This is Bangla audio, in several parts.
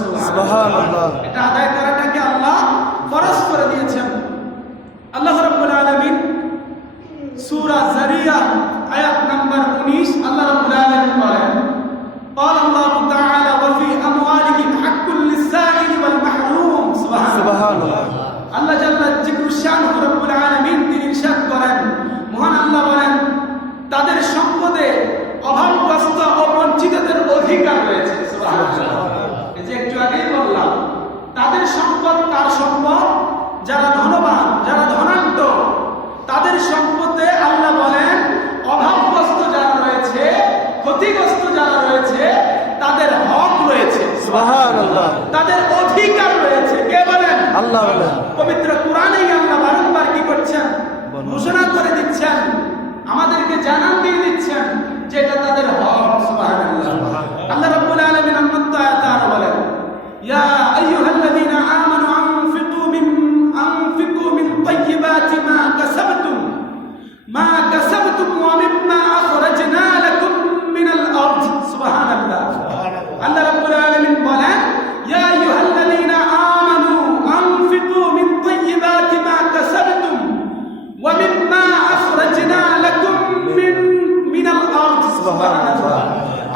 সুবহানাল্লাহ। এটা আদায় করাটাকে আল্লাহ ফরজ করে দিয়েছেন। আল্লাহ রাব্বুল আলামিন সূরা যারিয়াত আয়াত নাম্বার 19 আল্লাহ রাব্বুল আলামিন বলেন, قال الله تعالى وفي أموالهم حق للسائل والمحروم। সুবহানাল্লাহ। আল্লাহ জাল্লা জিকরুশ শানুহু রাব্বুল আলামিন তিনি ইরশাদ করেন, মহান আল্লাহ বলেন তাদের সম্পদে অভাবগ্রস্ত ও বঞ্চিতদের অধিকার রয়েছে। সুবহানাল্লাহ। এই যে একটু আগেই বললাম, তাদের সম্পদ তার সম্পদ, যারা ধনবান যারা ধনাঢ্য তাদের সম্পদে আল্লাহ বলেন অভাবগ্রস্ত যারা রয়েছে, ক্ষতিগ্রস্ত যারা রয়েছে তাদের হক রয়েছে। সুবহানাল্লাহ। তাদের অধিকার রয়েছে। কে বলেন? আল্লাহ বলেন। পবিত্র কোরআনেই আল্লাহ বারংবার কি করছেন? ঘোষণা করে দিচ্ছেন, আমাদেরকে জানান দিয়ে দিচ্ছেন যে এটা তাদের হক। সুবহানাল্লাহ। আল্লাহ রাব্বুল আলামিন অন্যত্র আয়াতে আরো বলেন, ইয়া আইয়ুহাল্লাযীনা আমানু আনফিকু মিন তাইয়্যিবাতি মা কাসাবতুম ওয়া মিম্মা আখরাজনা লাকুম মিনাল আরদ। সুবহানাল্লাহ। আল্লাহ রাব্বুল আলামিন বলেন, ইয়া আইয়ুহাল্লাযীনা আমানু আনফিকু মিন তাইয়্যিবাতি মা কাসাবতুম ওয়া মিম্মা আখরাজনা লাকুম মিনাল আরদ। সুবহানাল্লাহ।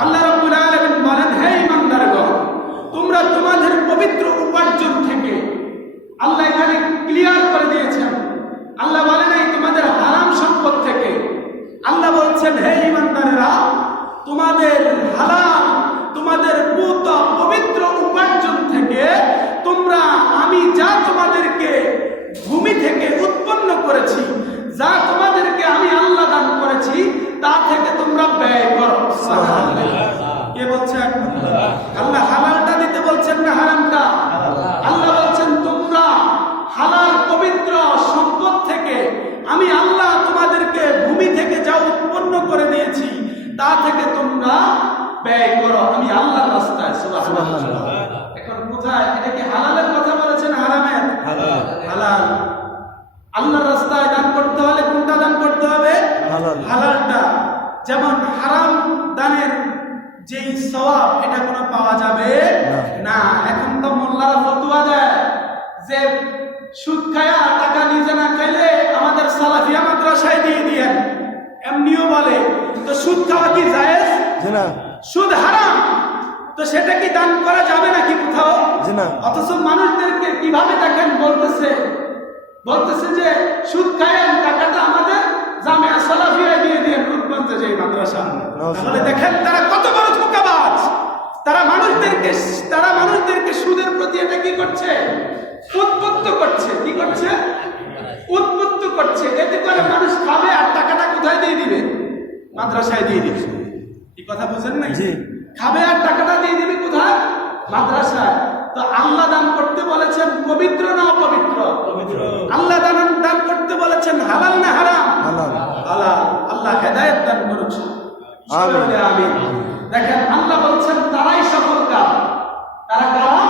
আল্লাহ রাব্বুল আলামিন বলেন, হে ঈমানদারগণ, তোমরা তোমাদের পবিত্র উপার্জন থেকে, আল্লাহ এখানে ক্লিয়ার করে দিয়েছেন, আল্লাহ বলেন এই তোমাদের হারাম সম্পদ থেকে। আল্লাহ বলছেন, হে ঈমানদারেরা, তোমাদের হালাল, তোমাদের পুত পবিত্র উপার্জন থেকে তোমরা আমি যা তোমাদেরকে ভূমি থেকে উৎপন্ন করেছি, যা তোমাদেরকে আমি আল্লাহ দান করেছি, তা থেকে তোমরা ব্যয় করো। কে বলছেন? আল্লাহ হালালটা দিতে বলছেন না হারামটা? আল্লাহ বলছেন তোমরা হালাল পবিত্র সম্পদ থেকে আমি আল্লাহ তোমাদেরকে ভূমি থেকে যা উৎপন্ন করে দিয়েছি তা থেকে তোমরা ব্যয় করো আমি আল্লাহর রাস্তায়। সুবহানাল্লাহ। এখন কোথায়? এটা কি হালালের কথা বলেছেন হারামের? হালাল। আল্লাহর রাস্তায় দান করতে হলে কোনটা দান করতে হবে? হালালটা। যেমন হারাম দানের যেই সওয়াব এটা কোনো পাওয়া যাবে না। এখন তো মোল্লারা ফতোয়া দেয় যে সুদ খায়া টাকা নিজে না খাইলে আমাদের সালাফিয়া মাদ্রাসায় দিয়ে দিয়েন, এমনিও বলে। তো সুদ খাওয়া কি জায়েজ? না। সুদ হারাম, তো সেটা কি দান করা যাবে নাকি কোথাও? না। অথচ মানুষদেরকে কিভাবে দেখেন বলতেছে যে সুদ খায়েন, টাকাটা আমাদের জামিয়া সালাফিয়ায় দিয়ে দিয়েন, রূপগঞ্জে যে মাদ্রাসা। তাহলে দেখেন তারা কত বড় ধোঁকাবাজ। তারা মানুষদেরকে সুদের প্রতি এটা কি করছে? উদ্বুদ্ধ করছে। কি করছে? উদ্বুদ্ধ করছে। এতে করে মানুষ খাবে আর টাকাটা কোথায় দিয়ে দিবে? মাদ্রাসায় দিয়ে দিবে। এই কথা বুঝেন নাই? খাবে আর টাকাটা দিয়ে দিবে কোথায়? মাদ্রাসায়। তো আল্লাহ দান করতে বলেছেন পবিত্র না অপবিত্র? আল্লাহ দান করতে বলেছেন হালাল না হারাম? হালাল। আল্লাহ হেদায়েত দান করেছেন। আমিন। দেখেন আল্লাহ বলছেন তারাই সফলকাম। তারা কারা?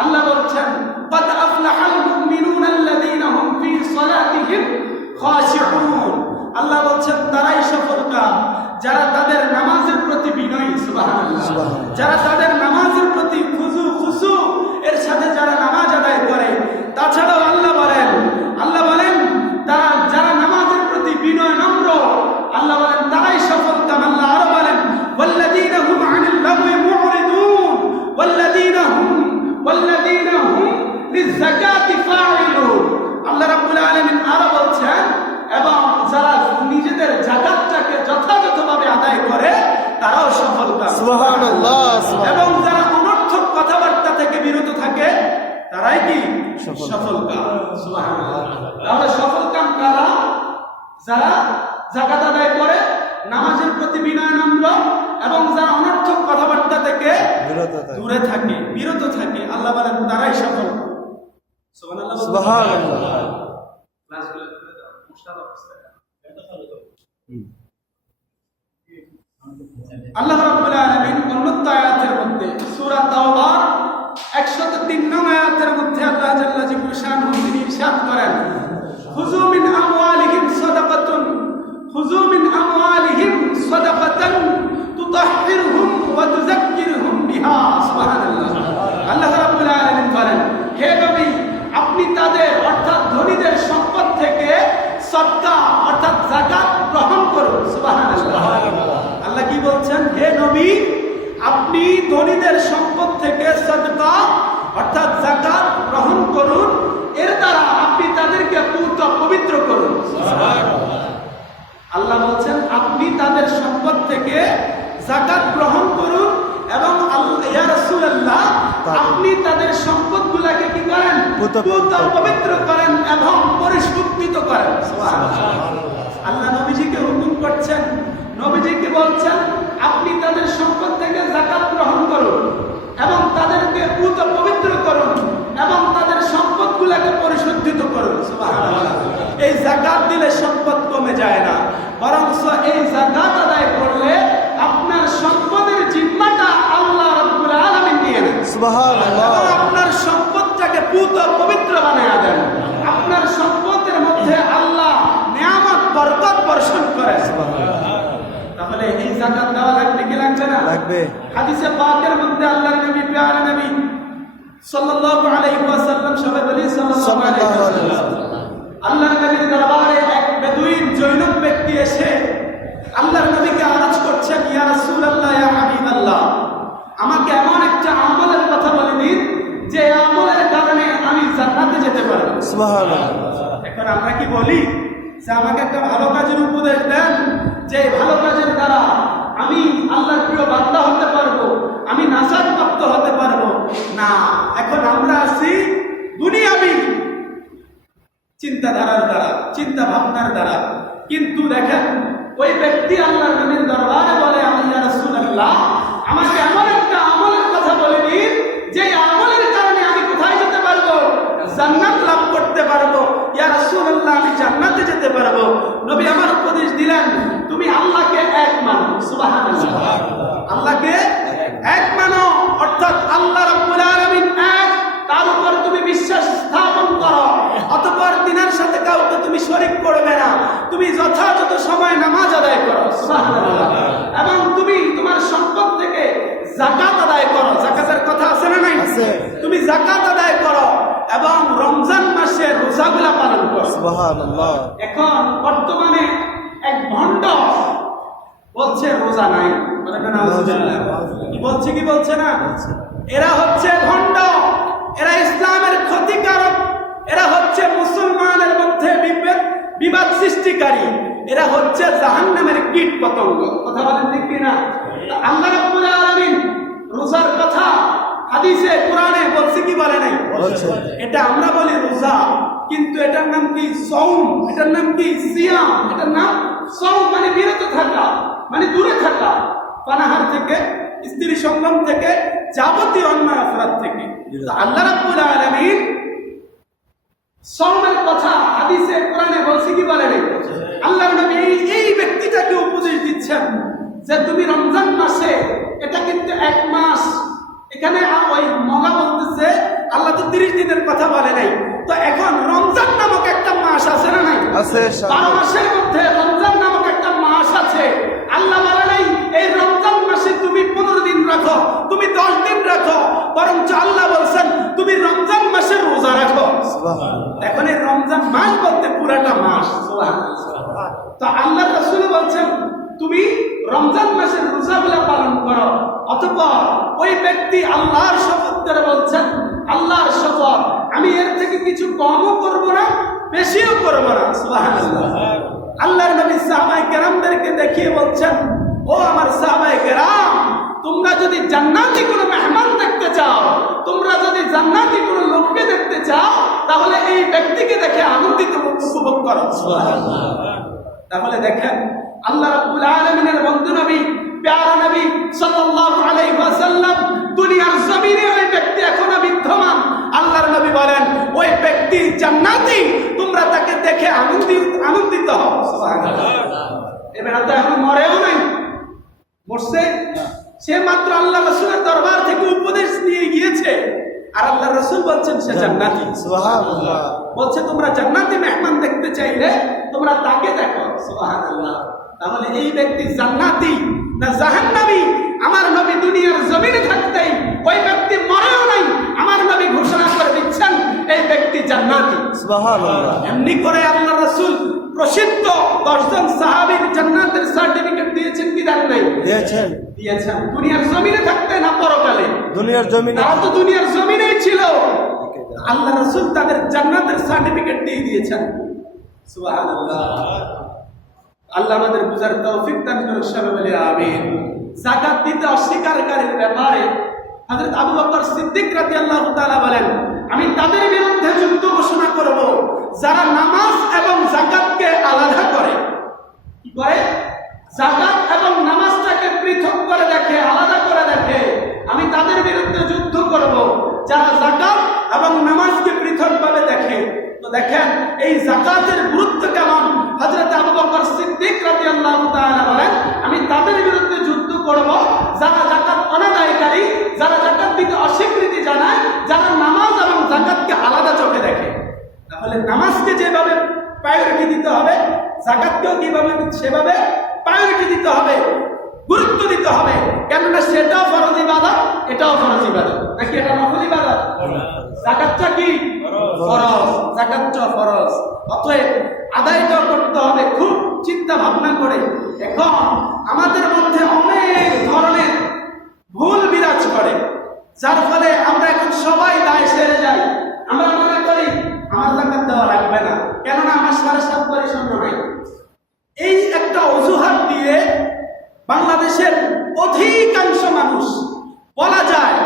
আল্লাহ বলছেন قد أفلح المؤمنون الذين هم في صلاتهم خاشعون। আল্লাহ বলছেন তারাই সফলকাম যারা তাদের নামাজের প্রতি বিনয়ী। সুবহানাল্লাহ। যারা তাদের নামাজের প্রতি খুশু এর সাথে যারা নামাজ আদায় করে। তাছাড়াও আল্লাহ বলেন তারা যারা নামাজের প্রতি বিনয় নম্র, আল্লাহ বলেন তারাই সফলকাম। আল্লাহ আরো বলেন والذين هم عن اللغو معرضون والذين هم للزكاة فاعلون। আল্লাহ রাব্বুল আলামিন আরো বলছেন এবং যারা নিজেদের যাকাতটাকে যথাযথভাবে আদায় করে তারাও সফলকাম। সুবহানাল্লাহ। এবং যারা অনর্থক কথাবার্তা থেকে বিরত থাকে তারাই কি? সফলকাম। সুবহানাল্লাহ। তাহলে সফলকাম কারা? যারা যাকাত আদায় করে, নামাজের প্রতি বিনয় নম্র এবং যারা অনর্থক কথাবার্তা থেকে দূরে থাকে, বিরত থাকে। আল্লাহ বলেন তারাই সফল। সুবহানাল্লাহ। আল্লাহ রাব্বুল আলামিন অন্যত্র আয়াতের মধ্যে সূরা তাওবা 103 নং আয়াতের মধ্যে আল্লাহ জাল্লা জিবুশানহু তিনি ইরশাদ করেন, খুযু মিন আমওয়ালিহিম সাদাকাতান তুতাহহিরুহুম ওয়া তুযাক্কিরুহুম বিহা। সুবহানাল্লাহ। নিজের সম্পদ থেকে সাদকা অর্থাৎ যাকাত গ্রহণ করুন, এর দ্বারা আপনি তাদেরকে পবিত্র করুন। আল্লাহ বলছেন আপনি তাদের সম্পদ থেকে যাকাত গ্রহণ করুন এবং ইয়া রাসূলুল্লাহ আপনি তাদের সম্পদগুলোকে কি করেন? পবিত্র করেন এবং পরিশুদ্ধিত করেন। আল্লাহ নবীজিকে হুকুম করছেন, নবীজিকে বলছেন আপনি তাদের সম্পদ থেকে যাকাত গ্রহণ করুন এবং তাদেরকে পবিত্র করুন এবং তাদের সম্পদগুলোকে পরিশুদ্ধিত করুন। সুবহানাল্লাহ। এই যাকাত দিলে সম্পদ কমে যায় না, বরং এই যাকাত আদায় করলে আপনার সম্পদের জিম্মাটা আল্লাহ রাব্বুল আলামিন নিয়ে নেন। সুবহানাল্লাহ। আপনার সম্পদটাকে পবিত্র বানায়া দেন। আপনার সম্পদের মধ্যে আল্লাহ নিয়ামত বরকত বর্ষণ করে। তাহলে এই যাকাত দেওয়া লাগবে কি লাগবে না? লাগবে। হাদিসে পাকের মধ্যে আল্লাহর নবী প্যারা নবী সাল্লাল্লাহু আলাইহি ওয়াসাল্লাম, সবাই বলি সাল্লাল্লাহু আলাইহি ওয়াসাল্লাম, আল্লাহর নবীর দরবারে এক বেদুইন জৈনব ব্যক্তি এসে আল্লাহর নবীকে আরজ করছেন, ইয়া রাসূলুল্লাহ, ইয়া হাবিবাল্লাহ, আমাকে এমন একটা আমলের কথা বলে দিন যে আমলের কারণে আমি জান্নাতে যেতে পারবো। সুবহানাল্লাহ। এখন আমরা কি বলি যে আমাকে একটা ভালো কাজের উপদেশ দেন, যে ভালো কাজের দ্বারা আমি আল্লাহর প্রিয় বান্দা হতে পারবো, আমি নাজাত প্রাপ্ত হতে পারবো না। এখন আমরা আছি দুনিয়াবি চিন্তাধারার দ্বারা, চিন্তা ভাবনার দ্বারা। কিন্তু দেখেন ওই ব্যক্তি আল্লাহর নবীর দরবারে বলে, ইয়া রাসূলুল্লাহ, আমাকে এমন একটা আমলের কথা বলে দিন যে আমলের কারণে আমি কোথায় যেতে পারবো? জান্নাত লাভ করতে পারবো। ইয়া রাসূলুল্লাহ, আমি জান্নাতে যেতে পারবো। নবী আমার উপদেশ দিলেন, তুমি আল্লাহকে এক মানো। সুবহানাল্লাহ। আল্লাহকে এক মানো, অর্থাৎ আল্লাহ রাব্বুল আলামিন এক, তার উপর তুমি বিশ্বাস স্থাপন করো। অতঃপর তিনার সাথে কাউকে তুমি শরীক করবে না। তুমি যথাযথ সময় নামাজ আদায় করো। সুবহানাল্লাহ। এবং তুমি তোমার সম্পদ থেকে যাকাত আদায় করো। যাকাতের কথা আছে না নাই? আছে। তুমি যাকাত আদায় করো এবং রমজান মাসের রোজাগুলা পালন করো। সুবহানাল্লাহ। এখন বর্তমানে এক ভণ্ড বলছে রোজা নাই, কি বলছে কি বলছে না? এরা হচ্ছে ভণ্ড, এরা ইসলামের ক্ষতিকারক, এরা হচ্ছে মুসলমানের মধ্যে বিবাদ সৃষ্টিকারী, এরা হচ্ছে জাহান্নামের কীট পতঙ্গ। কথা বলেন ঠিক কিনা? আল্লাহ রাব্বুল আলামিন রোজার কথা হাদিসে কোরআনে বলছে কি বলে নাই? এটা আমরা বলি রোজা, কিন্তু এটার নাম কি? সওম। এটার নাম কি? সিয়াম। এটার নাম সওম, মানে বিরত থাকা, মানে দূরে থাকা পানাহার থেকে, স্ত্রী সঙ্গম থেকে, যাবতীয় অন্যায় অপরাধ থেকে। আল্লাহ রাব্বুল আলামিন সওমের কথা হাদিসে কোরআনে বলছে কি বলে নাই? আল্লাহর নবী এই ব্যক্তিটাকে উপদেশ দিচ্ছেন যে তুমি রমজান মাসে, এটা কিন্তু এক মাস, এখানে ওই মগা বলতেছে আল্লাহ তো 30 দিনের কথা বলে নাই। তো এখন রমজান নামক একটা মাস আছে না নাই? আছে। 12 মাসের মধ্যে রমজান নামক একটা মাস আছে। আল্লাহ বলে নাই এই রমজান মাসে তুমি 15 দিন রাখো, তুমি 10 দিন রাখো, বরঞ্চ আল্লাহ বলছেন তুমি রমজান মাসে রোজা রাখো। এখন এই রমজান মাস বলতে পুরাটা মাস। তো আল্লাহ রাসূল বলছেন তুমি রমজান মাসের রোজাগুলা পালন করো। অতঃপর ওই ব্যক্তি আল্লাহর শপথ করে বলছেন, আল্লাহর শপথ, আমি এর থেকে কিছু কমও করব না, বেশিও করব না। সুবহানাল্লাহ। আল্লাহর নবী সাহাবায়ে কেরামদেরকে দেখিয়ে বলছেন, ও আমার সাহাবায়ে কেরাম, তোমরা যদি জান্নাতি কোনো মেহমান দেখতে চাও, তোমরা যদি জান্নাতি কোনো লোককে দেখতে চাও, তাহলে এই ব্যক্তিকে দেখে আনন্দিত উপভোগ করো। সুবহানাল্লাহ। তাহলে দেখেন আল্লাহ রাব্বুল আলামিনের বন্ধু নবী, প্যারা নবী সাল্লাল্লাহু আলাইহি ওয়াসাল্লাম, দুনিয়ার জমিনে ওই ব্যক্তি এখনো বিদ্যমান। আল্লাহর নবী বলেন ওই ব্যক্তি জান্নাতি, তোমরা তাকে দেখে আনন্দিত হও। সুবহানাল্লাহ। এবার তো এখন মরেও নাই, মরছে সে মাত্র আল্লাহ রাসূলের দরবার থেকে উপদেশ নিয়ে গিয়েছে, আর আল্লাহ রাসূল বলছেন সে জান্নাতি। সুবহানাল্লাহ। বলছে তোমরা জান্নাতি মেহমান দেখতে চাইলে তোমরা তাকে দেখো। সুবহানাল্লাহ। তাহলে এই ব্যক্তি জান্নাতি না জাহান্নামী? আমার নবী দুনিয়ার জমিনে থাকতেই ওই ব্যক্তি মরেও নাই, আমার নবী ঘোষণা করে দিচ্ছেন এই ব্যক্তি জান্নাতি। সুবহানাল্লাহ। এমনি করে আল্লাহ রাসূল প্রসিদ্ধ 10 জন সাহাবীর জান্নাতের সার্টিফিকেট দিয়েছেন কি দেন নাই? দিয়েছেন। দিয়েছেন। দুনিয়ার জমিনে থাকতে না পরকালে? দুনিয়ার জমিনে। তারা তো দুনিয়ার জমিনেই ছিল। আল্লাহ রাসূল তাদের জান্নাতের সার্টিফিকেট দিয়ে দিয়েছেন। সুবহানাল্লাহ। আল্লাহ আমাদের বুঝার তৌফিক দান করুন, সবাই বলি আমিন। যাকাত দিতে অস্বীকারীদের ব্যাপারে হযরত আবু বকর সিদ্দিক রাদিয়াল্লাহু তাআলা বলেন, আমি তাদের বিরুদ্ধে যুদ্ধ ঘোষণা করব যারা নামাজ এবং যাকাতকে আলাদা করে। কি করে? যাকাত এবং নামাজটাকে পৃথক করে দেখে, আলাদা করে দেখে। আমি তাদের বিরুদ্ধে যুদ্ধ করব যারা যাকাত এবং নামাজকে পৃথকভাবে দেখে। তো দেখেন এই যাকাতের গুরুত্ব কেমন। হযরত আবু বকর সিদ্দিক রাদিয়াল্লাহু তাআলা বলেন, আমি তাদের বিরুদ্ধে যুদ্ধ করব যারা যাকাত অনাদায়কারী, যারা যাকাত দিতে অস্বীকৃতি জানায়, যারা নামাজ এবং যাকাতকে আলাদা চোখে দেখে। তাহলে নামাজকে যেভাবে প্রায়োরিটি দিতে হবে, যাকাতকেও কিভাবে সেভাবে প্রায়োরিটি দিতে হবে, গুরুত্ব দিতে হবে। কেননা সেটাও ফরজ ইবাদত, এটাও ফরজ ইবাদত। নাকি এটা নফল ইবাদত? যাকাতটা কি ফরজ, যাকাতটা ফরজ। অতএব আদায়টা করতে হবে খুব চিন্তা ভাবনা করে। এখন আমাদের মধ্যে অনেক ধরনের ভুল বিরাজ করে, যার ফলে আমরা এখন সবাই দায় সেরে যাই। আমরা মনে করি আমার যাকাত দেওয়া লাগবে না, কেননা আমার 7.5 ভরি স্বর্ণ নাই। এই একটা অজুহাত দিয়ে বাংলাদেশের অধিকাংশ মানুষ, বলা যায়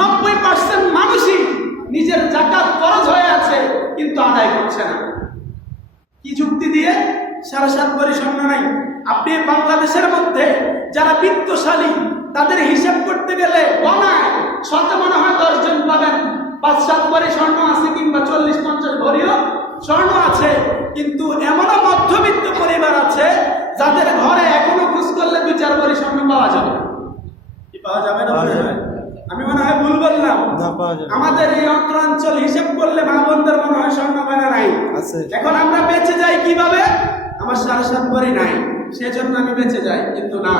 90% মানুষই নিজের যাকাত ফরজ হয়ে আছে কিন্তু আদায় করছে না। কি যুক্তি দিয়ে? 7.5 ভরি স্বর্ণ নাই। আপনি বাংলাদেশের মধ্যে যারা বিত্তশালী তাদের হিসাব করতে গেলে অনায় শতে মনে হয় 10 জন পাবেন 5-7 ভরি স্বর্ণ আছে, কিংবা 40-50 ভরিও স্বর্ণ আছে। কিন্তু এমনও মধ্যবিত্ত পরিবার আছে যাদের ঘরে এখনো খোঁজ করলে 2-4 ভরি স্বর্ণ পাওয়া যাবে। কি পাওয়া যাবে না? আমি মনে হয় ভুল বললাম। আমাদের এই অঞ্চল হিসাব করলে মা বোনদের মনে হয় স্বর্ণ গয়না নাই। এখন আমরা বেঁচে যাই কিভাবে? আমার 7.5 ভরি নাই, সেজন্য আমি বেঁচে যাই। কিন্তু না,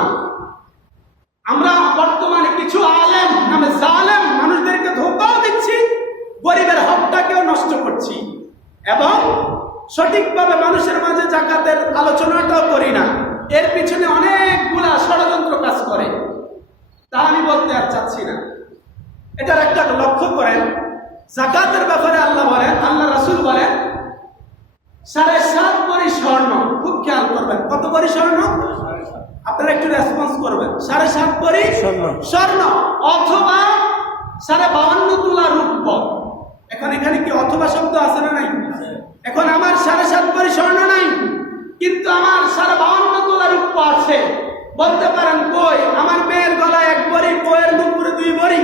আমরা বর্তমানে কিছু আলেম নামে জালেম মানুষদেরকে ধোঁকাও দিচ্ছি, গরিবের হকটাকেও নষ্ট করছি, এবং সঠিকভাবে মানুষের মাঝে যাকাতের আলোচনাটাও করি না। এর পিছনে অনেকগুলা ষড়যন্ত্র কাজ করে, তা আমি বলতে আর চাচ্ছি না। এটার একটা লক্ষ্য করেন, যাকাতের ব্যাপারে আল্লাহ বলেন, আল্লাহ রাসূল বলেন 7.5 ভরি স্বর্ণ। খুব খেয়াল করবেন, কত ভরি স্বর্ণ? আপনারা একটু রেসপন্স করবেন। 7.5 ভরি স্বর্ণ অথবা 52.5 তোলা রূপ্য। এখানে কি অথবা শব্দ আছে না নাই? এখন আমার 7.5 ভরি স্বর্ণ নাই, কিন্তু আমার 52.5 তোলা রূপ্য আছে। বলতে পারেন কই, আমার মেয়ের গলায় 1 ভরি, বইয়ের দুপুরে 2 ভরি,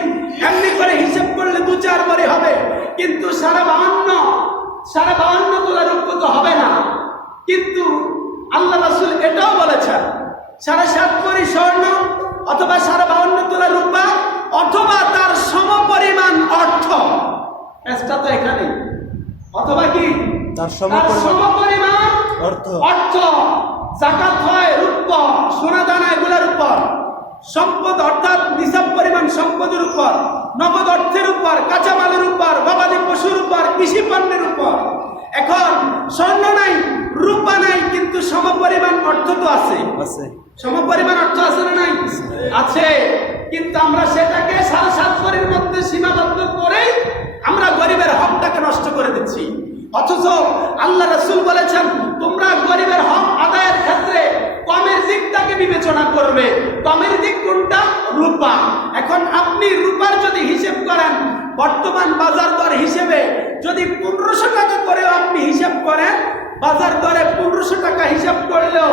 এমনি করে হিসাব করলে 2-4 ভরি হবে। কিন্তু 52.5 তোলা রূপ্য তো হবে না। কিন্তু আল্লাহ রাসূল এটাও বলেছেন 7.5 ভরি স্বর্ণ অথবা 52.5 তোলা রূপা অথবা তার সমপরিমাণ অর্থ। এটা তো এখানে অথবা কি তার সমপরিমাণ অর্থ। যাকাত হয় রূপ্য, সোনা দানা এগুলোর উপর, সম্পদ অর্থাৎ নিসাব পরিমাণ সম্পদের উপর, নগদ অর্থের উপর, কাঁচামালের উপর, গবাদি পশুর উপর, কৃষি পণ্যের উপর। এখন স্বর্ণ নাই, রূপা নাই, কিন্তু সমপরিমাণ অর্থ তো আছে। সমপরিমাণ অর্থ আছে না নাই? আছে। কিন্তু আমরা সেটাকে 7.5 ভরির মধ্যে সীমাবদ্ধ করে আমরা গরিবের হকটাকে নষ্ট করে দিচ্ছি। অথচ আল্লাহ রাসূল বলেছেন, তোমরা গরিবের হক আদায়ের ক্ষেত্রে কমের দিকটাকে বিবেচনা করবে। কমের দিক কোনটা? রূপা। এখন আপনি রূপার যদি হিসাব করেন, বর্তমান বাজার দর হিসেবে যদি 1500 টাকা করে আপনি হিসাব করেন, বাজার দরে 1500 টাকা হিসাব করলেও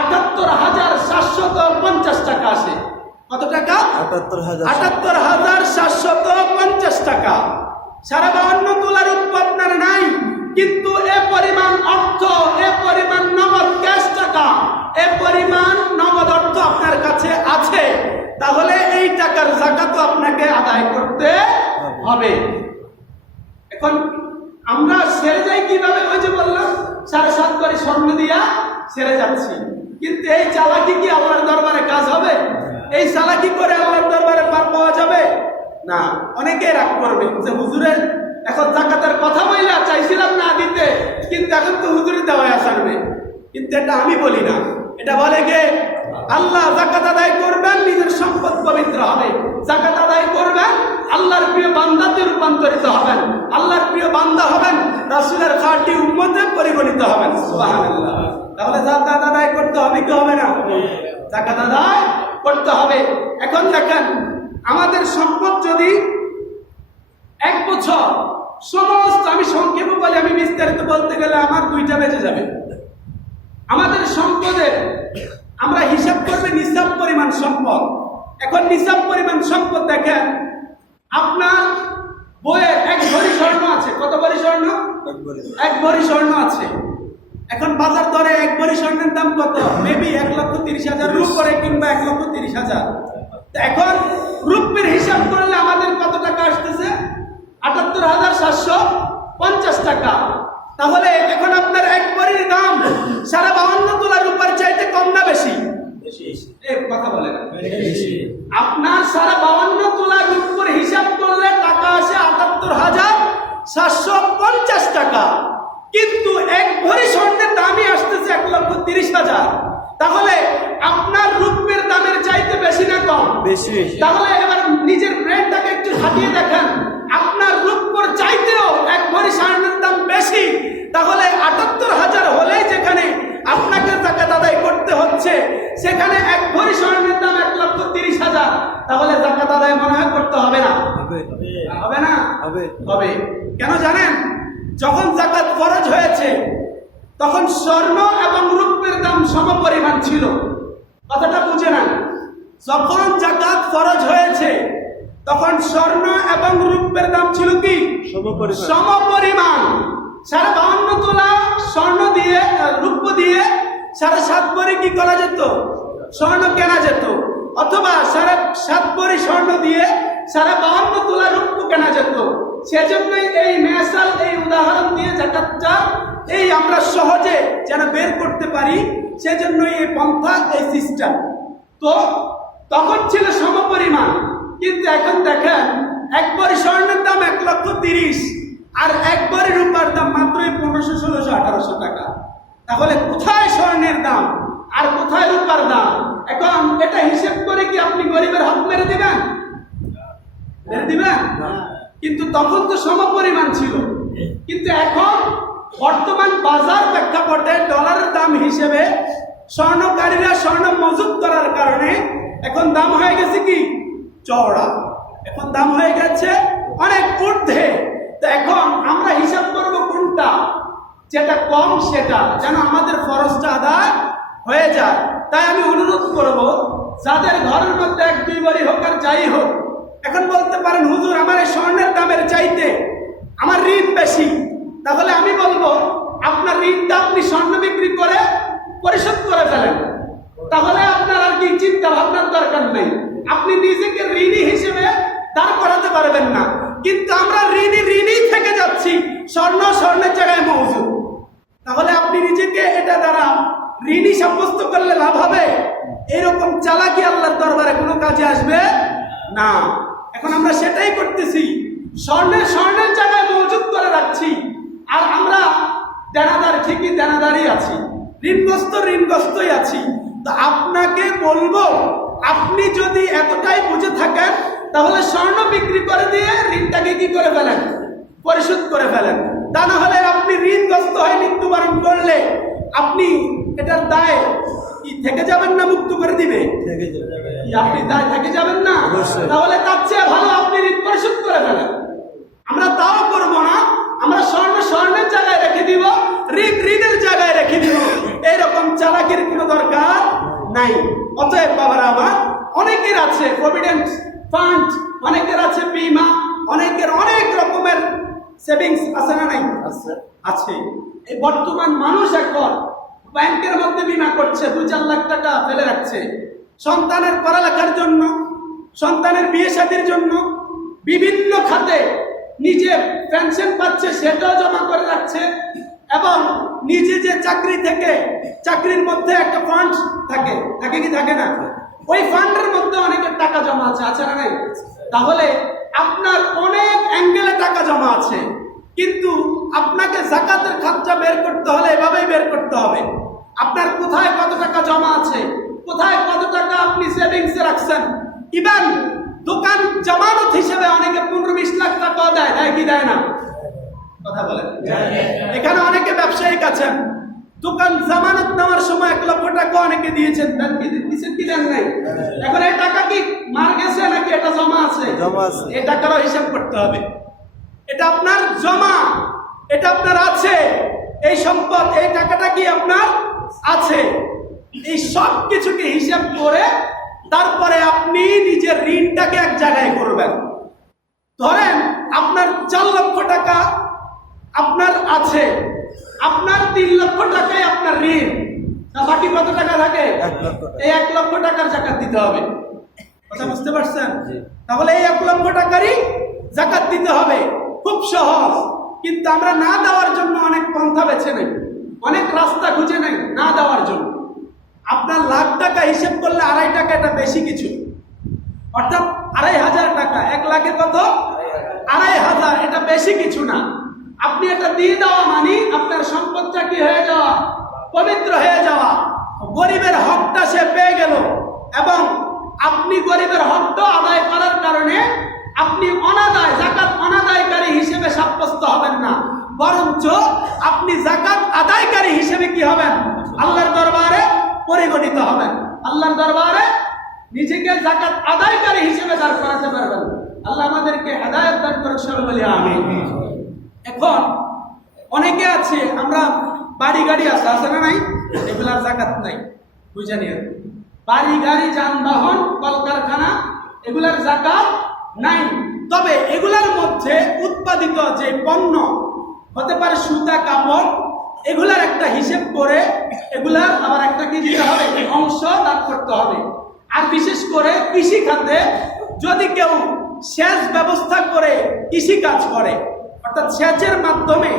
78,750 টাকা আসে। কত টাকা? 78,750 টাকা। 52.5 তোলার রূপ আপনার নাই, কিন্তু এ পরিমাণ অর্থ, এ পরিমাণ নগদ ক্যাশ টাকা, এ পরিমাণ নগদ অর্থ আপনার কাছে আছে। তাহলে এই টাকার যাকাত আপনাকে আদায় করতে হবে। এখন আমরা সেরে যাই কিভাবে? ওই যে বললাম 7.5 ভরি স্বর্ণ দিয়া সেরে যাচ্ছি। কিন্তু এই চালাকি কি আল্লাহর দরবারে কাজ হবে? এই চালাকি করে আল্লাহর দরবারে পার পাওয়া যাবে না। অনেকে রাগ করবে যে হুজুরের এখন যাকাতের কথা বইলা চাইছিলাম না দিতে, কিন্তু এখন তো হুজুরে দেওয়ায় আসবে। কিন্তু এটা আমি বলি না, এটা বলে কে? আল্লাহ। যাকাত আদায় করবেন, নিজের সম্পদ পবিত্র হবে। যাকাত আদায় করবেন, আল্লাহর প্রিয় বান্দাতে রূপান্তরিত হবেন, আল্লাহর প্রিয় বান্দা হবেন, রাসূলের খাঁটি উম্মতে পরিগণিত হবেন। সুবহানাল্লাহ। তাহলে যাকাত আদায় করতে হবে কি হবে না? যাকাত আদায় করতে হবে। এখন দেখেন, আমাদের সম্পদ যদি 1 বছর সমস্ত, আমি সংক্ষেপে বলি, আমি বিস্তারিত বলতে গেলে আমার 2টা বেজে যাবে। আমাদের সম্পদের আমরা হিসাব করবে নিসাব পরিমাণ সম্পদ। এখন নিসাব পরিমাণ সম্পদ দেখেন, আপনার বইয়ের 1 ভরি স্বর্ণ আছে। কত ভরি স্বর্ণ? 1 ভরি স্বর্ণ আছে। এখন বাজার দরে 1 ভরি স্বর্ণের দাম কত? মেবি 1,30,000 উপরে কিংবা 1,30,000। এখন রুপির হিসাব করলে আমাদের কত টাকা আসতেছে? 78,750 টাকা। তাহলে এখন আপনার 1 ভরির দাম 52 তোলা রূপার চাইতে কম না বেশি? কথা বলে না। আপনার 52 তোলা রূপার হিসাব করলে টাকা আসে 78,750 টাকা, কিন্তু 1 ভরি স্বর্ণের দামই আসতেছে 1,30,000। তাহলে আপনার রূপের দামের চাইতে বেশি না কম? বেশি। তাহলে এবার নিজের ব্রেনটাকে একটু খাটিয়ে দেখেন, আপনার রূপর চাইতেও 1 ভরি স্বর্ণের দাম বেশি। তাহলে 78,000 হলে যেখানে আপনাকে যাকাত আদায় করতে হচ্ছে, সেখানে 1 ভরি স্বর্ণের দাম 1,30,000। তাহলে যাকাত আদায় মনে হয় করতে হবে না? হবে না? হবে। কেন জানেন? যখন যাকাত ফরজ হয়েছে তখন স্বর্ণ এবং রূপের দাম সমপরিমাণ ছিল। কথাটা বুঝে না? যখন যাকাত ফরজ হয়েছে তখন স্বর্ণ এবং রূপের দাম ছিল কি? সমপরিমাণ। 52 তোলা স্বর্ণ দিয়ে, রূপ দিয়ে 7.5 ভরি কি করা যেত? স্বর্ণ কেনা যেত। অথবা 7.5 ভরি স্বর্ণ দিয়ে 52 তোলা রূপ কেনা যেত। সেজন্যই এই মেসাল, এই উদাহরণ দিয়ে যাকাতটা এই আমরা সহজে যেন বের করতে পারি, সেজন্যই এই পন্থা, এই সিস্টেম। তো তখন ছিল সমপরিমাণ, কিন্তু এখন দেখেন 1 ভরি স্বর্ণের দাম 1,30,000 আর 1 ভরি রূপার দাম মাত্রই 1500, 1600, 1800 টাকা। তাহলে কোথায় স্বর্ণের দাম আর কোথায় রূপার দাম? এখন এটা হিসেব করে কি আপনি গরিবের হাত মেরে দিবেন? মেরে দিবেন? কিন্তু তখন তো সমপরিমাণ ছিল। কিন্তু এখন বর্তমান বাজার প্রেক্ষাপটে ডলারের দাম হিসেবে স্বর্ণকারীরা স্বর্ণ মজুত করার কারণে এখন দাম হয়ে গেছে কি? চওড়া। এখন দাম হয়ে গেছে অনেক ঊর্ধ্বে। তো এখন আমরা হিসাব করব কোনটা, যেটা কম সেটা, যেন আমাদের ফরজটা আদায় হয়ে যায়। তাই আমি অনুরোধ করব, যাদের ঘরের মধ্যে 1-2 ভরি হোক আর যাই হোক, এখন বলতে পারেন হুজুর আমার এই স্বর্ণের দামের চাইতে আমার ঋণ বেশি। তাহলে আমি বলবো আপনার ঋণটা আপনি স্বর্ণ বিক্রি করে পরিশোধ করে ফেলেন। তাহলে আপনার আর কি চিন্তা ভাবনার দরকার নেই। আপনি নিজেকে ঋণী হিসেবে দাঁড় করাতে পারবেন না। কিন্তু আমরা ঋণী থেকে যাচ্ছি, স্বর্ণের জায়গায় মজুদ। তাহলে আপনি নিজেকে এটা দ্বারা ঋণী সাব্যস্ত করলে লাভ হবে? এরকম চালাকি আল্লাহর দরবারে কোনো কাজে আসবে না। এখন আমরা সেটাই করতেছি, স্বর্ণের জায়গায় মজুদ করে রাখছি। আর আমরা দেনাদার, ঠিকই দেনাদারই আছি, ঋণগ্রস্তই আছি। তো আপনাকে বলবো, আপনি যদি এতটাই বুঝে থাকেন তাহলে স্বর্ণ বিক্রি করে দিয়ে ঋণটাকে কি করে ফেলেন? পরিশোধ করে ফেলেন। তা না হলে আপনি ঋণগ্রস্ত হয়ে মৃত্যুবরণ করলে আপনি এটার দায় কি থেকে যাবেন না মুক্ত করে দিবে? আপনি দায় থেকে যাবেন না? তাহলে তার চেয়ে ভালো আপনি ঋণ পরিশোধ করে ফেলেন। আমরা তাও করবো না, আমরা স্বর্ণের জায়গায় রেখে দিব, ঋণের জায়গায় রেখে দিব। এইরকম চালাকির কোনো দরকার নাই। অতএব বাবারা আমার, অনেকের আছে প্রভিডেন্ট ফান্ড, অনেকের আছে বীমা, অনেকের অনেক রকমের সেভিংস আছে না নাই? আছে। এই বর্তমান মানুষ এখন ব্যাংকের মধ্যে বীমা করছে, 2-4 লাখ টাকা ফেলে রাখছে সন্তানের পড়ালেখার জন্য, সন্তানের বিয়ে শাদীর জন্য, বিভিন্ন খাতে নিজে পেনশন পাচ্ছে সেটাও জমা করে রাখছে, এবং নিজে যে চাকরি থেকে, চাকরির মধ্যে একটা ফান্ড থাকে কি থাকে না? ওই ফান্ডের মধ্যে অনেকের টাকা জমা আছে না নাই? তাহলে আপনার অনেক অ্যাঙ্গেলে টাকা জমা আছে, কিন্তু আপনাকে যাকাতের খাতটা বের করতে হলে এভাবেই বের করতে হবে। সেভিংসে রাখছেন, ইভেন দোকান জামানত হিসেবে অনেকে 15-20 লাখ টাকা দেয়, দেয় কি দেয় না? কথা বলেন। এখানে অনেকে ব্যবসায়িক আছেন, দোকান জামানত নেওয়ার সময় 1 লক্ষ টাকা অনেকে দিয়েছেন, দিয়েছেন কি দেন নাই? এখন এই টাকা কি মার গেছে নাকি এটা জমা আছে? জমা আছে। এই টাকারও হিসাব করতে হবে। এটা আপনার জমা, এটা আপনার আছে, এই সম্পদ, এই টাকাটা কি আপনার আছে, এই সব কিছুকে হিসাব করে তারপরে আপনি নিজের ঋণটাকে এক জায়গায় করবেন। ধরেন আপনার 4 লক্ষ টাকা আপনার আছে, আপনার 3 লক্ষ টাকায় আপনার ঋণ, তা বাকি কত টাকা থাকে? 1 লক্ষ টাকা। এই 1 লক্ষ টাকার জাকাত দিতে হবে। কথা বুঝতে পারছেন? তাহলে এই 1 লক্ষ টাকারই জাকাত দিতে হবে। খুব সহজ, কিন্তু আমরা না দেওয়ার জন্য অনেক পন্থা বেছে নেই, অনেক রাস্তা খুঁজে নেই না দেওয়ার জন্য। আপনার লাখ টাকা হিসেব করলে 2.5 টাকা এটা বেশি কিছু, অর্থাৎ 2,500 টাকা। 1 লাখে কত? 2,500। এটা বেশি কিছু না। আপনি এটা দিয়ে দেওয়া মানে আপনার সম্পদটা কি হয়ে যাওয়া, পবিত্র হয়ে যাওয়া, গরিবের হকটা সে পেয়ে গেল। এবং আপনি গরিবের হকটা আদায় করার কারণে আপনি অনাদায়, জাকাত অনাদায়কারী হিসেবে সাব্যস্ত হবেন না, বরঞ্চ আপনি জাকাত আদায়কারী হিসেবে কি হবেন? আল্লাহর দরবারে পরিগণিত হবেন। আল্লাহর দরবারে নিজেকে জাকাত আদায়কারী হিসেবে দাঁড় করাতে পারবেন। আল্লাহ আমাদেরকে হেদায়েত দান করুন, সবাই বলি আমিন। এখন অনেকে আছে, আমরা বাড়ি গাড়ি আছে, আছে না নাই? এগুলার জাকাত নাই, বুঝে নিয়ে। বাড়ি গাড়ি, যানবাহন, কলকারখানা, এগুলার জাকাত নাই। তবে এগুলার মধ্যে উৎপাদিত যে পণ্য হতে পারে, সুতা, কাপড়, এগুলার একটা হিসেব করে এগুলার আবার একটা কি দিতে হবে, অংশ দান করতে হবে। আর বিশেষ করে কৃষি খাতে যদি কেউ সেচ ব্যবস্থা করে কৃষি কাজ করে, অর্থাৎ সেচের মাধ্যমে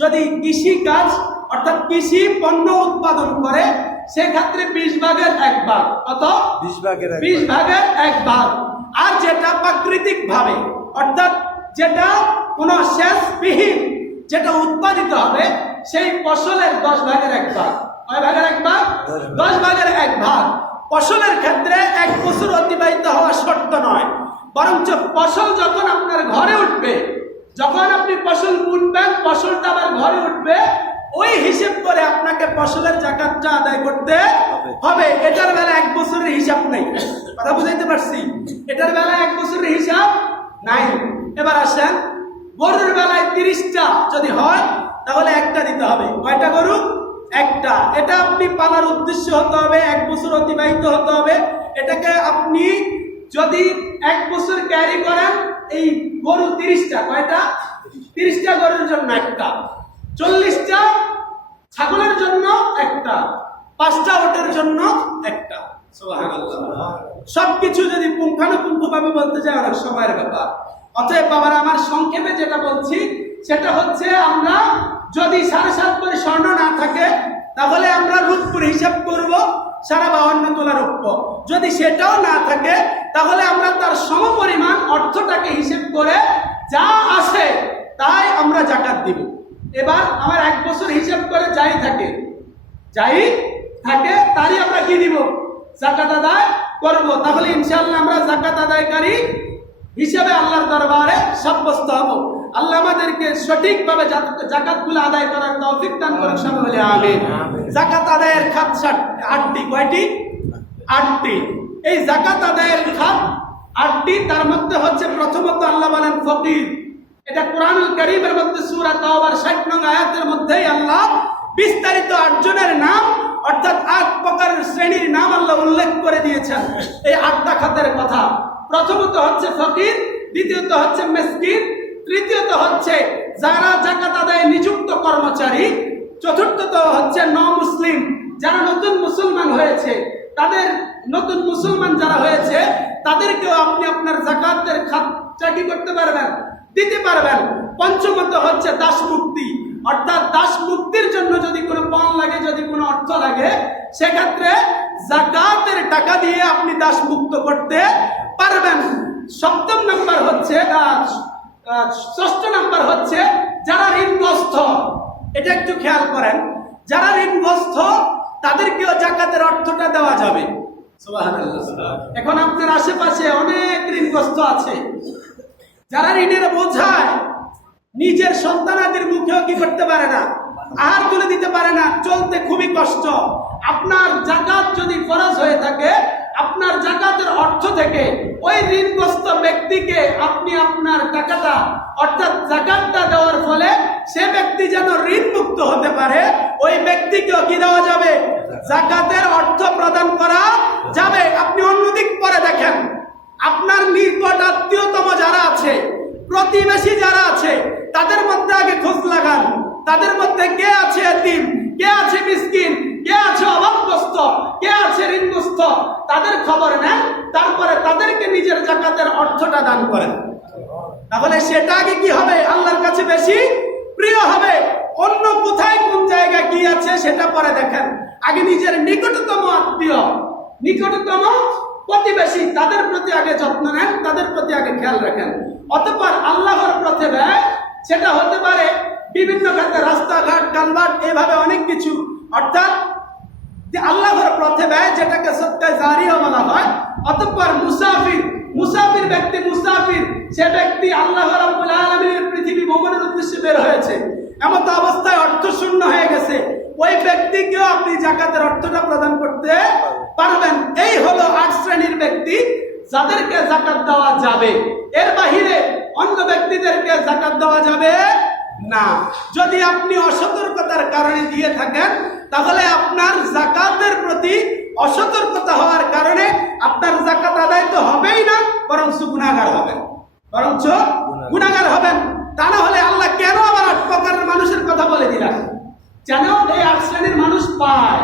যদি কৃষি কাজ অর্থাৎ কৃষি পণ্য উৎপাদন করে, সেক্ষেত্রে 20 ভাগের 1 ভাগ, কত? 20 ভাগের 1 ভাগ। 20 ভাগের 1 ভাগ। আর যেটা প্রাকৃতিক ভাবে, অর্থাৎ যেটা কোনো সেচবিহীন যেটা উৎপাদিত হবে, সেই ফসলের 10 ভাগের 1 ভাগ। কয় ভাগের 1 ভাগ? 10 ভাগের 1 ভাগ। ফসলের ক্ষেত্রে 1 বছর অতিবাহিত হওয়া শর্ত নয়, বরঞ্চ ফসল যখন আপনার ঘরে উঠবে, যখন আপনি ফসল উঠবেন, ফসলটা আবার ঘরে উঠবে, ওই হিসাব করে আপনাকে ফসলের জাকাতটা আদায় করতে হবে। এটার বেলা 1 বছরের হিসাব নেই। কথা বুঝাইতে পারছি? এটার বেলা 1 বছরের হিসাব নাই। এবার আসেন, গরুর বেলায় 30টা যদি হয়, তাহলে একটা দিতে হবে। কয়টা গরু? একটা। এটা আপনি পালার উদ্দেশ্য হতে হবে, 1 বছর অতিবাহিত হতে হবে। এটাকে আপনি যদি 1 বছর ক্যারি করেন, এই গরু 30টা, কয়টা? 30টা গরুর জন্য একটা, 40টা ছাগলের জন্য একটা, 5টা ওটের জন্য একটা। সুবহানাল্লাহ। সবকিছু যদি পুঙ্খানুপুঙ্খভাবে বলতে চাই, অনেক সময়ের ব্যাপার। অতএব বাবার আমার সংক্ষেপে যেটা বলছি সেটা হচ্ছে, আমরা যদি 7.5 ভরি স্বর্ণ না থাকে, তাহলে আমরা রূপপুর হিসাব করব 52 তোলা রূপ্য। যদি সেটাও না থাকে, তাহলে আমরা তার সমপরিমাণ অর্থটাকে হিসেব করে যা আসে তাই আমরা জাকাত দিব। এবার আমার 1 বছর হিসাব করে যাই থাকে তারই আমরা কি দিব? জাকাত আদায় করব। তাহলে ইনশাআল্লাহ আমরা জাকাত আদায়কারী হিসেবে আল্লাহর দরবারে সাব্যস্ত হব। আল্লাহ আমাদেরকে সঠিকভাবে জাকাতগুলো আদায় করার তৌফিক দান করুন, সবাই বলি আমিন। জাকাত আদায়ের খাত 8টি। কয়টি? 8টি। এই জাকাত আদায়ের খাত 8টি। তার মধ্যে হচ্ছে প্রথমত আল্লাহ বলেন ফকির। এটা কোরআনুল কারীমের মধ্যে সূরা তাওবার 60 নং আয়াতের মধ্যেই আল্লাহ বিস্তারিত 8 জনের নাম, অর্থাৎ 8 প্রকারের শ্রেণীর নাম আল্লাহ উল্লেখ করে দিয়েছেন এই 8টা খাতের কথা। প্রথমত হচ্ছে ফকির, দ্বিতীয়ত হচ্ছে মিসকিন, তৃতীয়ত হচ্ছে যারা জাকাত আদায়ে নিযুক্ত কর্মচারী, চতুর্থত হচ্ছে মুসলিম, যারা নতুন মুসলমান হয়েছে, তাদের নতুন মুসলমান যারা হয়েছে তাদেরকেও আপনি আপনার জাকাতের খাতটা কি করতে পারবেন? দিতে পারবেন। পঞ্চমত হচ্ছে দাস মুক্তি, অর্থাৎ দাস মুক্তির জন্য যদি কোনো পণ লাগে, যদি কোনো অর্থ লাগে, সেক্ষেত্রে জাকাতের টাকা দিয়ে আপনি দাস মুক্ত করতে পারবেন। সপ্তম নাম্বার হচ্ছে, ষষ্ঠ নাম্বার হচ্ছে যারা ঋণগ্রস্ত। এটা একটু খেয়াল করেন, যারা ঋণগ্রস্ত তাদেরকেও জাকাতের অর্থটা দেওয়া যাবে। সুবহানাল্লাহ। এখন আপনার আশেপাশে অনেক ঋণগ্রস্ত আছে, যারা ঋণের বোঝায় নিজের সন্তানাদের মুখেও কি করতে পারে না, আহার তুলে দিতে পারে না, চলতে খুবই কষ্ট। আপনার যাকাত যদি ফরজ হয়ে থাকে, আপনার যাকাতের অর্থ থেকে ওই ঋণগ্রস্ত ব্যক্তিকে আপনি আপনার টাকাটা অর্থাৎ যাকাতটা দেওয়ার ফলে সে ব্যক্তি যেন ঋণ মুক্ত হতে পারে, ওই ব্যক্তিকেও কি দেওয়া যাবে, যাকাতের অর্থ প্রদান করা যাবে। আপনি অন্যদিক পরে দেখেন, আপনার নিকট আত্মীয়তম যারা আছে, প্রতিবেশী যারা আছে, তাদের মধ্যে আগে খোঁজ লাগান, তাদের মধ্যে কে আছে এতিম, কে আছে মিসকিন, কে আছে অভাবগ্রস্ত, কে আছে ঋণগ্রস্ত, তাদের খবর নেন, তারপরে তাদেরকে নিজের যাকাতের অর্থটা দান করেন। তাহলে সেটা আগে কি হবে, আল্লাহর কাছে বেশি প্রিয় হবে। অন্য কোথায় কোন জায়গায় কি আছে সেটা পরে দেখেন, আগে নিজের নিকটতম আত্মীয়, নিকটতম প্রতিবেশী, তাদের প্রতি আগে যত্ন নেন, তাদের প্রতি আগে খেয়াল রাখেন। অতঃপর আল্লাহর পথে ব্যয়, সেটা হতে পারে বিভিন্ন ক্ষেত্রে রাস্তাঘাট, কালভার্ট, এভাবে অনেক কিছু, অর্থাৎ যে আল্লাহর পথে ব্যয়, যেটাকে সদকায়ে জারিয়া বলা হয়। অতঃপর মুসাফির, মুসাফির ব্যক্তি, মুসাফির সে ব্যক্তি আল্লাহ রাব্বুল আলামিনের পৃথিবী ভ্রমণের উদ্দেশ্যে বের হয়েছে, এমত অবস্থায় অর্থ শূন্য হয়ে গেছে, ওই ব্যক্তিকেও আপনি যাকাতের অর্থটা প্রদান করতে পারবেন। এই হলো ৮ শ্রেণীর ব্যক্তি যাদেরকে যাকাত দেওয়া যাবে। এর বাহিরে অন্য ব্যক্তিদেরকে যাকাত দেওয়া যাবে না। যদি আপনি অসতর্কতার কারণে দিয়ে থাকেন, তাহলে আপনার যাকাতের প্রতি অসতর্কতা হওয়ার কারণে আপনার যাকাত আদায় তো হবেই না, বরঞ্চ গুনাহগার হবেন, বরঞ্চ গুনাহগার হবেন। তা না হলে আল্লাহ কেন আবার ৮ প্রকারের মানুষের কথা বলে দিলেন? যেন এই ৮ শ্রেণীর মানুষ পায়,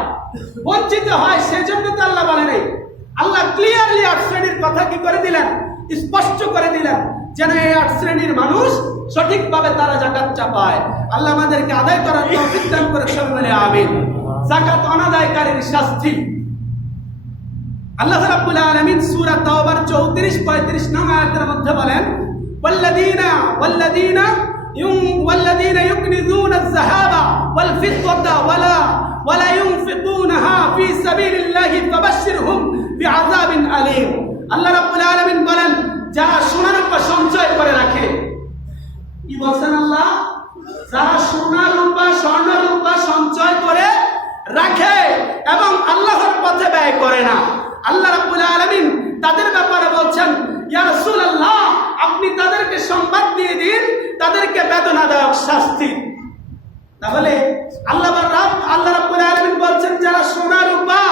বঞ্চিত হয়, সেজন্য তো আল্লাহ বলে নাই। আল্লাহ ক্লিয়ারলি ৮ শ্রেণীর কথা কি করে দিলেন, স্পষ্ট করে দিলেন, যেন এই ৮ শ্রেণীর মানুষ সঠিকভাবে তারা যাকাতটা পায়। আল্লাহ আমাদেরকে আদায় করার তৌফিক দান করে, সবাই বলে আমিন। যাকাত অনাদায়কারীর শাস্তি। আল্লাহ রাব্বুল আলামিন সূরা তাওবার 34-35 নং আয়াতের মধ্যে বলেন, ওয়াল্লাযীনা يكنزون الذهب والفضة ولا ينفقونها في سبيل الله فبشرهم بعذاب أليم। আল্লাহ রাব্বুল আলামিন বলেন, যারা সোনা রূপা সঞ্চয় করে রাখে, কি বলছেন আল্লাহ, যারা সোনা রূপা স্বর্ণ রূপা সঞ্চয় করে রাখে এবং আল্লাহর পথে ব্যয় করে না, আল্লাহ রাব্বুল আলামিন তাদের ব্যাপারে বলছেন, ইয়া রাসূলুল্লাহ, আপনি তাদেরকে সংবাদ দিয়ে দিন তাদেরকে বেদনাদায়ক শাস্তি। তাহলে আল্লাহ রাব্বুল আলামিন বলছেন, যারা সোনা রূপা,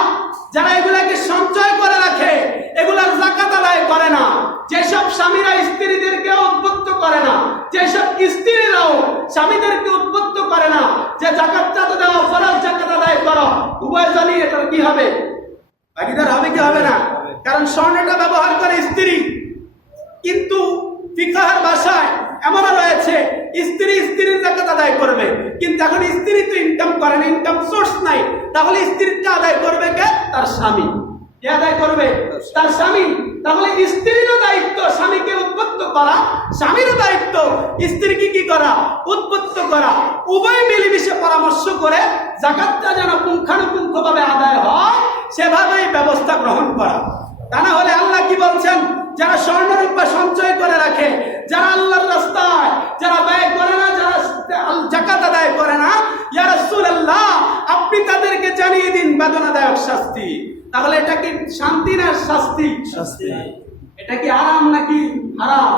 যারা এগুলাকে সঞ্চয় করে রাখে, এগুলার যাকাত আদায় করে না, যেসব স্বামীরা স্ত্রীদেরকে উদ্বুদ্ধ করে না, যেসব স্ত্রীরাও স্বামীদেরকে উদ্বুদ্ধ করে না যে যাকাতটা তো দেওয়া ফরজ, যাকাত আদায় করো, উভয় জানি এটা কি হবে, ভাগিদার হবে কি হবে না? কারণ স্বর্ণটা ব্যবহার করে স্ত্রী, কিন্তু ফিকহের ভাষায় এমনও রয়েছে স্ত্রীর যাকাত আদায় করবে, কিন্তু এখন স্ত্রী তো ইনকাম করে না, ইনকাম সোর্স নাই, তাহলে স্ত্রীটা আদায় করবে কে? তার স্বামী। কে আদায় করবে? তার স্বামী। তাহলে স্ত্রীরও দায়িত্ব স্বামীকে উদ্বুদ্ধ করা, স্বামীরও দায়িত্ব স্ত্রীকে কি করা? উদ্বুদ্ধ করা। উভয় মিলেমিশে পরামর্শ করে যাকাতটা যেন পুঙ্খানুপুঙ্খভাবে আদায় হয়, সেভাবেই ব্যবস্থা গ্রহণ করা। তা না হলে আল্লাহ কি বলছেন, যারা স্বর্ণ রূপা সঞ্চয় করে রাখে, যারা আল্লাহর রাস্তায় যারা ব্যয় করে না, যারা যাকাত আদায় করে না, ইয়া রাসূলুল্লাহ, আপনি তাদেরকে জানিয়ে দিন বেদনাদায়ক শাস্তি। তাহলে এটা কি শান্তি না শাস্তি? শাস্তি। এটা কি আরাম নাকি হারাম?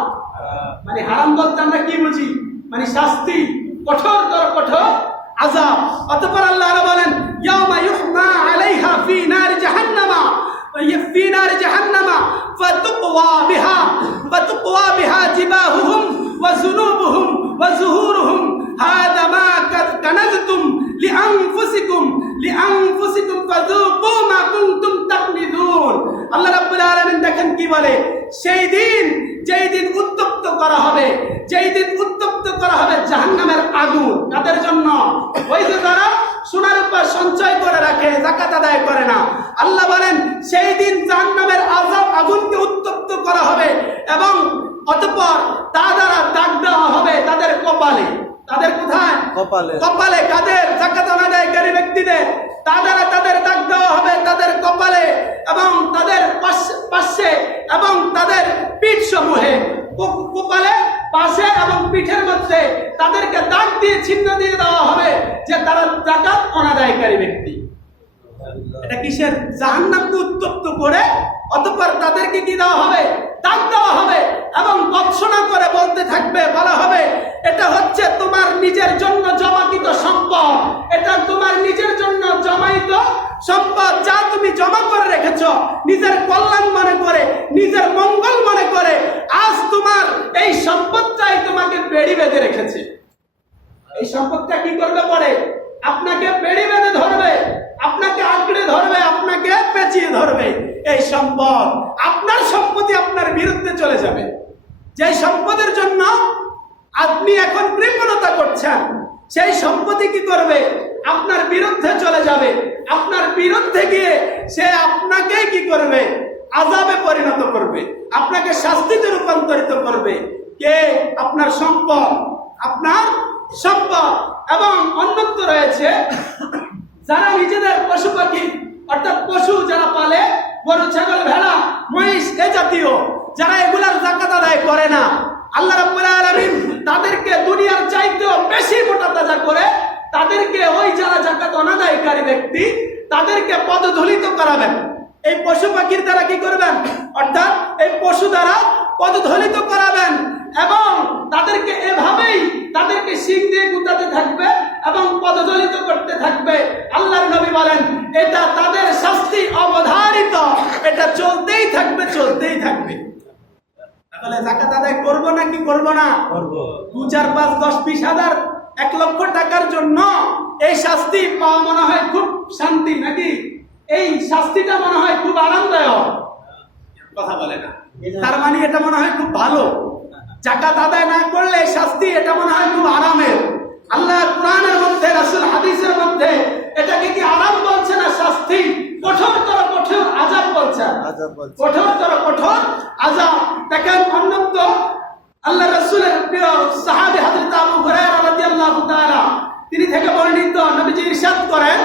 মানে হারাম বলতে আমরা কি বুঝি? মানে শাস্তি, কঠোর কঠোর আযাব। অতঃপর আল্লাহ বলেন, ইয়াউমা ইউহমা আলাইহা ফি নারি জাহান্নামা في نار جهنم فتقوى بها جباههم وذنوبهم وظهورهم هذا ما كنزتم لأنفسكم فذوقوا ما كنتم تكنزون। আল্লাহ রাব্বুল আলামিন দেখেন কি বলে, সেই দিন, যেই দিন উত্তপ্ত করা হবে, যেই দিন উত্তপ্ত করা হবে জাহান্নামের আগুন। কাদের জন্য? ওই যে যারা সোনা রূপা সঞ্চয় করে রাখে, যাকাত আদায় করে না। আল্লাহ বলেন, সেই দিন জাহান্নামের আগুনকে উত্তপ্ত করা হবে এবং অতঃপর তা দ্বারা দাগ দেওয়া হবে তাদের কপালে। তাদের কোথায়? কপালে। কাদের? যাকাত আদায়কারী ব্যক্তিদের। তাদের দাগ দেওয়া হবে তাদের কপালে এবং তাদের পাশে এবং তাদের পিঠ সমূহে, কপালে, পাশে এবং পিঠের মধ্যে তাদেরকে দাগ দিয়ে চিহ্ন দিয়ে দেওয়া হবে যে তারা যাকাত অনাদায়কারী ব্যক্তি। এটা কিসের? জাহান্নামকে উত্তপ্ত করে অতঃপর তাদেরকে কি দেওয়া হবে? দাগ দেওয়া হবে এবং গবেষণা করে বলতে থাকবে, বলা হবে এটা হচ্ছে তোমার নিজের জন্য জমাকৃত সম্পদ, এটা তোমার নিজের জন্য জমাইত সম্পদ যা তুমি জমা করে রেখেছ নিজের কল্যাণ মনে করে, নিজের মঙ্গল মনে করে। আজ তোমার এই সম্পদটাই তোমাকে বেড়ি বেঁধে রেখেছে। এই সম্পদটা কি করবে পরে? আপনাকে বেড়ি বেঁধে ধরবে, আপনাকে আঁকড়ে ধরবে, আপনাকে পেঁচিয়ে ধরবে। এই সম্পদ, আপনার সম্পত্তি আপনার বিরুদ্ধে চলে যাবে। যে সম্পদের জন্য আপনি এখন কৃপণতা করছেন, সেই সম্পত্তি কি করবে? আপনার বিরুদ্ধে চলে যাবে। আপনার বিরুদ্ধে গিয়ে সে আপনাকেই কি করবে? আযাবে পরিণত করবে, আপনাকে শাস্তিতে রূপান্তরিত করবে। কে? আপনার সম্পদ, আপনার সম্পদ। এবং অন্যত্র রয়েছে যারা নিজেদের পশু পাখি অর্থাৎ পশু যারা পালে, গরু, ছাগল, ভেড়া, মহিষ এ জাতীয়, যারা এগুলার যাকাত আদায় করে না, আল্লাহ রাব্বুল আলামিন তাদেরকে দুনিয়ার চাইতেও বেশি মোটা তাজা করে তাদেরকে ওই যারা যাকাত অনাদায়কারী ব্যক্তি তাদেরকে পদদলিত করাবেন। এই পশু পাখির দ্বারা কি করবেন? অর্থাৎ এই পশু দ্বারা পদদলিত করাবেন এবং তাদেরকে এভাবেই তাদেরকে শিং দিয়ে গুতাতে থাকবে এবং পদদলিত করতে থাকবে। আল্লাহর নবী বলেন এটা তাদের শাস্তি অবধারিত, এটা চলতেই থাকবে, চলতেই থাকবে। তাহলে যাকাত আদায় করবো নাকি করবো না? করবো। 2, 4, 5, 10, 20 হাজার 1 লক্ষ টাকার জন্য এই শাস্তি পাওয়া মনে হয় খুব শান্তি নাকি? এই শাস্তিটা মনে হয় খুব আরামদায়ক। কথা বলে না, তার মানে এটা মনে হয় খুব ভালো। যাকাত আদায় না করলে শাস্তি এটা মনে হয় খুব আরামের। আল্লাহ কোরআনের মধ্যে, রাসূল হাদিসের মধ্যে এটাকে কি আরাম বলছে না শাস্তি? কঠোরতর কঠোর আযাব বলছে, কঠোরতর কঠোর আযাব। দেখেন অন্যত্র আল্লাহ রাসূলের প্রিয় সাহাবী হযরত আবু হুরায়রা রাদিয়াল্লাহু তাআলা তিনি থেকে বর্ণিত, নবীজি ইরশাদ করেন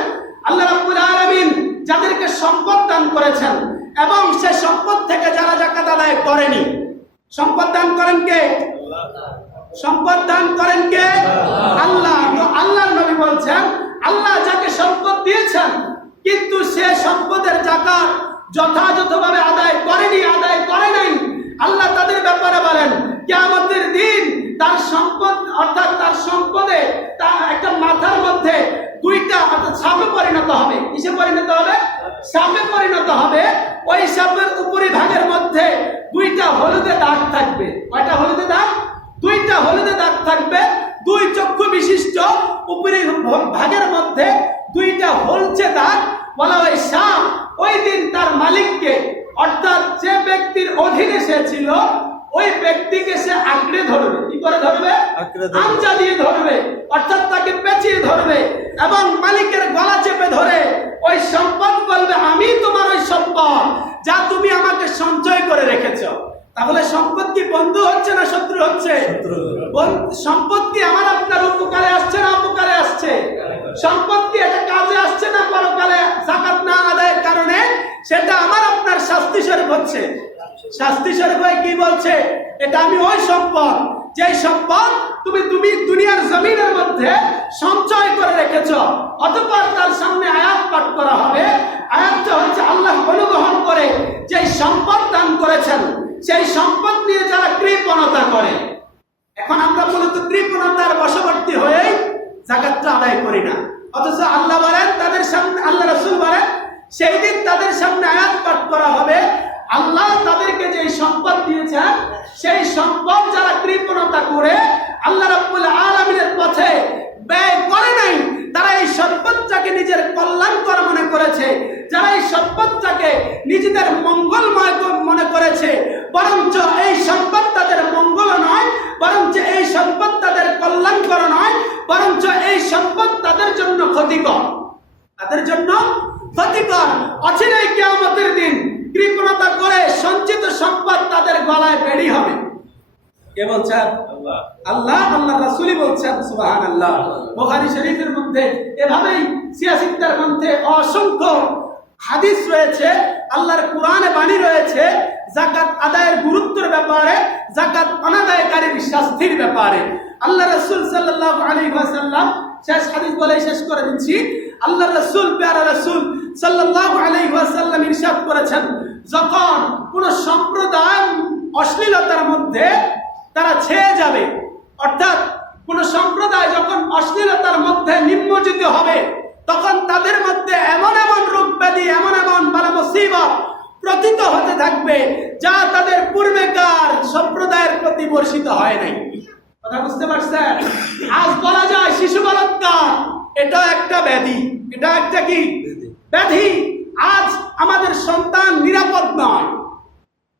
আল্লাহ রাব্বুল আলামিন যাদেরকে সম্পদ দান করেছেন এবং সেই সম্পদ থেকে যারা যাকাত আদায় করেনি, সম্পদ দান করেন কে? সম্পদ দান করেন কে? আল্লাহ। তো আল্লাহর নবী বলছেন আল্লাহ যাকে সম্পদ দিয়েছেন কিন্তু সে সম্পদের যাকাত যথাযথভাবে আদায় করেনি, আদায় করে নাই, আল্লাহ তাদের ব্যাপারে বলেন কিয়ামতের দিন তার সম্পদ অর্থাৎ তার সম্পদে তার একটা মাথার মধ্যে 2টা অর্থাৎ সাপে পরিণত হবে। কিসে পরিণত হবে? সাপে পরিণত হবে। ওই সাপের উপরি ভাগের মধ্যে 2টা হলুদে দাগ থাকবে। কয়টা হলুদে দাগ? 2টা হলুদে দাগ থাকবে। 2 চক্ষু বিশিষ্ট উপরি ভাগের মধ্যে 2টা হলচে দাগ। বলা হয় সাপ ওই দিন তার মালিককে অর্থাৎ যে ব্যক্তির অধীনে সে ছিল ওই ব্যক্তিকে সে আঁকড়ে ধরবে। কি করে ধরবে? আঞ্জা দিয়ে ধরবে, অর্থাৎ তাকে পেঁচিয়ে ধরবে এবং মালিকের গলা চেপে ধরে ওই সম্পদ বলবে আমি তোমার ওই সম্পদ যা তুমি আমাকে সঞ্চয় করে রেখেছো। তাহলে সম্পদ কি বন্ধু হচ্ছে না শত্রু হচ্ছে? সম্পদ কি আমার আপনার উপকারে আসছে না অপকারে আসছে? সম্পদ কি এটা কাজে আসছে না পরকালে যাকাত না আদায়ের কারণে সেটা আমার আপনার শাস্তি স্বরূপ হচ্ছে? শাস্তি স্বরূপ কি বলছে? এটা আমি ওই সম্পদ যে সম্পদ তুমি দুনিয়ার জমিনের মধ্যে সঞ্চয় করে রেখেছো। অতঃপর তার সামনে আয়াত পাঠ করা হবে। আয়াতটা হচ্ছে আল্লাহ অনুগ্রহণ করে যে সম্পদ দান করেছেন সেই সম্পদ নিয়ে যারা কৃপণতা করে। এখন আমরা মূলত কৃপণতার বশবর্তী হয়ে যাকাতটা আদায় করি না, অথচ আল্লাহ বলেন তাদের সামনে, আল্লাহ রাসূল বলেন সেই দিন তাদের সামনে আয়াত পাঠ করা হবে আল্লাহ তাদেরকে যে সম্পদ দিয়েছেন সেই সম্পদ যারা কৃপণতা করে আল্লাহ রাব্বুল আলামিনের পথে ব্যয় করে নাই, তারা এই সম্পদটাকে নিজের কল্যাণকর মনে করেছে, যারা এই সম্পদটাকে নিজেদের মঙ্গলময় মনে করেছে, বরঞ্চ এই সম্পদ তাদের মঙ্গল নয়, বরঞ্চ এই সম্পদ তাদের কল্যাণকর নয়, বরঞ্চ এই সম্পদ তাদের জন্য ক্ষতিকর, তাদের জন্য ক্ষতিকর। অচিরেই কিয়ামতের দিন কৃপণতা করে সঞ্চিত সম্পদ তাদের গলায় বেড়ি হবে। কে বলছেন? আল্লাহ, আল্লাহ রাসূলই বলছেন। সুবহানাল্লাহ। বুখারী শরীফের মধ্যে এভাবেই সিয়াসিত্তার মধ্যে অসংখ্য হাদিস রয়েছে, আল্লাহর কোরআনে বাণী রয়েছে যাকাত আদায়ের গুরুত্বের ব্যাপারে, যাকাত অনাদায়কারীর শাস্তির ব্যাপারে। আল্লাহ রাসূল সাল্লাল্লাহু আলাইহি ওয়াসাল্লাম শেষ হাদিস বলে শেষ করে দিচ্ছি। আল্লাহ রাসূল, প্যারা রাসূল সাল্লাল্লাহু আলাইহি ওয়াসাল্লাম ইরশাদ করেছেন, যখন কোন সম্প্রদায় অশ্লীলতার মধ্যে তারা ছেয়ে যাবে, অর্থাৎ কোন সম্প্রদায় যখন অশ্লীলতার মধ্যে নিমজ্জিত হবে, তখন তাদের মধ্যে এমন এমন রোগ ব্যাধি, এমন এমন বালা মুসিবত প্রতীত হতে থাকবে যা তাদের পূর্বেকার সম্প্রদায়ের প্রতি বর্ষিত হয় নাই। কথা বুঝতে পারছেন? আজ বলা যায় শিশু বলাৎকার, এটা একটা ব্যাধি। এটা একটা কি ব্যাধি? আজ আমাদের সন্তান নিরাপদ নয়,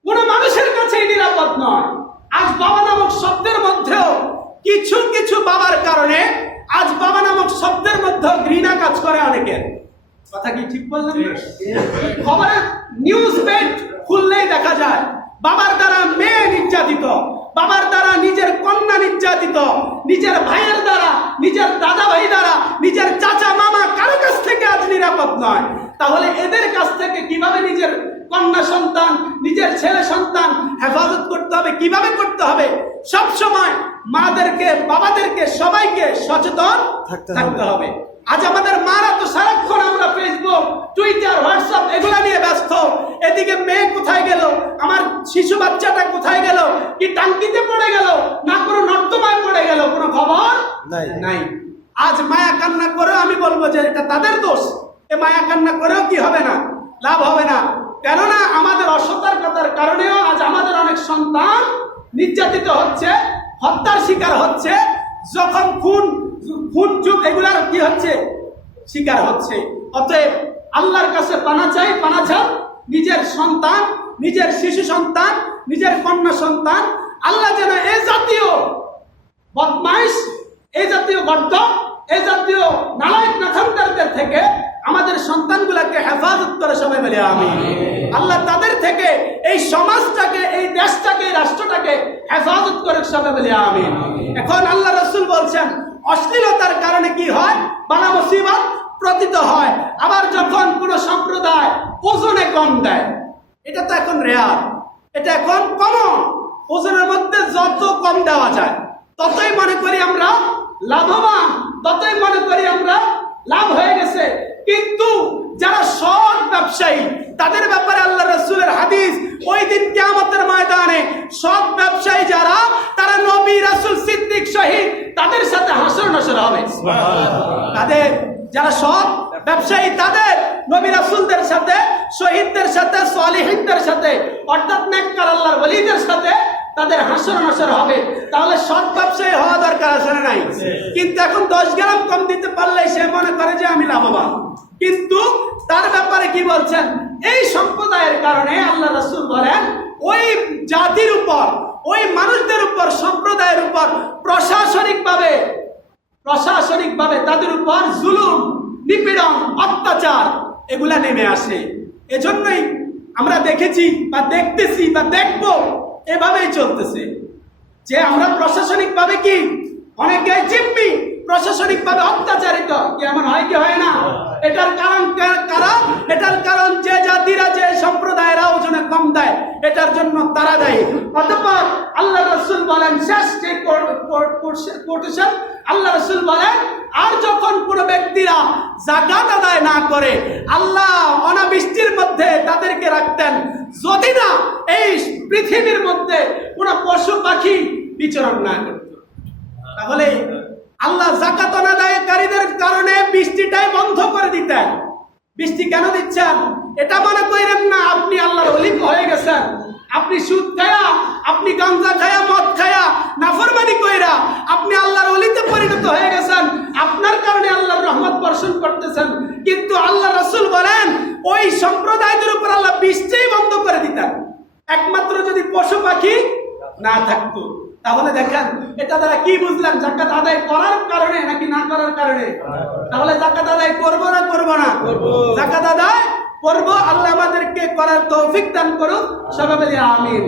কোন মানুষের কাছেই নিরাপদ নয়। আজ বাবা নামক শব্দের মধ্যেও কিছু কিছু বাবার কারণে আজ বাবা নামক শব্দের মধ্যে ঘৃণা কাজ করে অনেকের। কথা কি ঠিক বললাম? খবরের নিউজ পেজ খুললেই দেখা যায় বাবার দ্বারা মেয়ে নির্যাতিত, বাবার দ্বারা নিজের কন্যা নির্যাতিত, নিজের ভাইয়ের দ্বারা, নিজের দাদা ভাই দ্বারা, নিজের চাচা মামা কারো কাছ থেকে আজ নিরাপদ নয়। তাহলে এদের কাছ থেকে কিভাবে নিজের কন্যা সন্তান, নিজের ছেলে সন্তান হেফাজত করতে হবে, কিভাবে করতে হবে? সব সময় মাদেরকে, বাবাদেরকে, সবাইকে সচেতন থাকতে হবে। আজ আমাদের মারা তো সারাক্ষণ আমরা ফেসবুক, টুইটার, হোয়াটসঅ্যাপ এগুলা নিয়ে ব্যস্ত। এদিকে মেয়ে কোথায় গেল, আমার শিশু বাচ্চাটা কোথায় গেল, কি টাঙ্কিতে পড়ে গেল, না কোনো নর্দমায় পড়ে গেল, কোনো খবর নাই। আজ মায়া কান্না করেও আমি বলবো যে এটা তাদের দোষ। এ মায়া কান্না করেও কি হবে না, লাভ হবে না। কেননা আমাদের অসতর্কতার কারণেও আজ আমাদের অনেক সন্তান নির্যাতিত হচ্ছে, হত্যার শিকার হচ্ছে, যখন খুন যুগ এগুলার কি হচ্ছে, শিকার হচ্ছে। অতএব আল্লাহর কাছে পানা চাই, পানা চান নিজের সন্তান, নিজের শিশু সন্তান, নিজের কন্যা সন্তান, আল্লাহ যেন এই জাতীয় বদমাইশ, এই জাতীয় গর্দ, এই জাতীয় নালায়েক নাথানদারদের থেকে আমাদের সন্তানগুলোকে হেফাজত করে, সবাই বলে আমিন। আল্লাহ তাদের থেকে এই সমাজটাকে, এই দেশটাকে, এই রাষ্ট্রটাকে হেফাজত করে, সবাই বলে আমিন। এখন আল্লাহ রাসূল বলছেন অশ্লীলতার কারণে কি হয়, বালা মুসিবত প্রতীত হয়। আবার যখন কোন সম্প্রদায় ওজনে কম দেয়, এটা তো এখন রেয়ার, এটা এখন কমন। ওজনের মধ্যে যত কম দেওয়া যায় ততই মনে করি আমরা লাভবান, ততই মনে করি আমরা লাভ হয়ে গেছে। কিন্তু যারা সৎ ব্যবসায়ী, তাদের ব্যাপারে আল্লাহ রাসূলের হাদিস, ওই দিন কিয়ামতের ময়দানে সৎ ব্যবসায়ী যারা, তারা নবী, রাসূল, সিদ্দিক, শহীদ, তাদের সাথে হাসর নাসর হবে। তাদের যারা সৎ ব্যবসায়ী, তাদের নবী রাসূলদের সাথে, শহীদদের সাথে, সালেহিনদের সাথে, অর্থাৎ নেককার আল্লাহর ওলিদের সাথে তাদের হাসর নাসর হবে। তাহলে সৎ ব্যবসায়ী হওয়া দরকার আছে না নাই? কিন্তু এখন 10 গ্রাম কম দিতে পারলে সে মনে করে যে আমি লাভবান। কিন্তু তার ব্যাপারে কি বলছেন? এই সম্প্রদায়ের কারণে আল্লাহ রাসূল বলেন ওই জাতির উপর, ওই মানুষদের উপর, সম্প্রদায়ের উপর প্রশাসনিকভাবে তাদের উপর জুলুম, নিপীড়ন, অত্যাচার এগুলা নেমে আসে। এজন্যই আমরা দেখেছি বা দেখতেছি বা দেখবো এভাবেই চলতেছে যে আমরা প্রশাসনিকভাবে কি অনেকে জিম্মি, প্রশাসনিকভাবে অত্যাচারিত, কি এমন হয় কি হয় না? এটার কারণ কারা? এটার কারণ যে জাতিরা, যে সম্প্রদায়েরা ওজনে কম দেয়, এটার জন্য তারা দায়ী। অতঃপর আল্লাহ রাসূল বলেন, শেষ যে কোটেশন, আল্লাহ রাসূল বলেন, আর যখন কোন ব্যক্তিরা যাকাত আদায় না করে, আল্লাহ অনাবৃষ্টির মধ্যে তাদেরকে রাখতেন যদি না এই পৃথিবীর মধ্যে কোন পশু পাখি বিচরণ না করত। তাহলে আল্লাহ যাকাত আদায়কারীদের কারণে বৃষ্টিটাই বন্ধ করে দিতেন। বৃষ্টি কেন দিচ্ছেন? এটা মনে করেন না আপনি আল্লাহর ওলি হয়ে গেছেন, আপনি সুদ খায়া, আপনি গাঁজা খায়া, মদ খায়া, নাফরমানি কইরা আপনি আল্লাহর ওলিতে পরিণত হয়ে গেছেন, আপনার কারণে আল্লাহর রহমত বর্ষণ করতেছেন। কিন্তু আল্লাহ রাসূল বলেন ওই সম্প্রদায়দের উপর আল্লাহ বৃষ্টিই বন্ধ করে দিতেন একমাত্র যদি পশু পাখি না থাকতো। তাহলে দেখেন এটা দ্বারা কি বুঝলাম? যাকাত আদায় করার কারণে নাকি না করার কারণে? তাহলে যাকাত আদায় করবো না করবো না? যাকাত আদায় করবো। আল্লাহ আমাদেরকে করার তৌফিক দান করুন, সবাই বলি আমিন।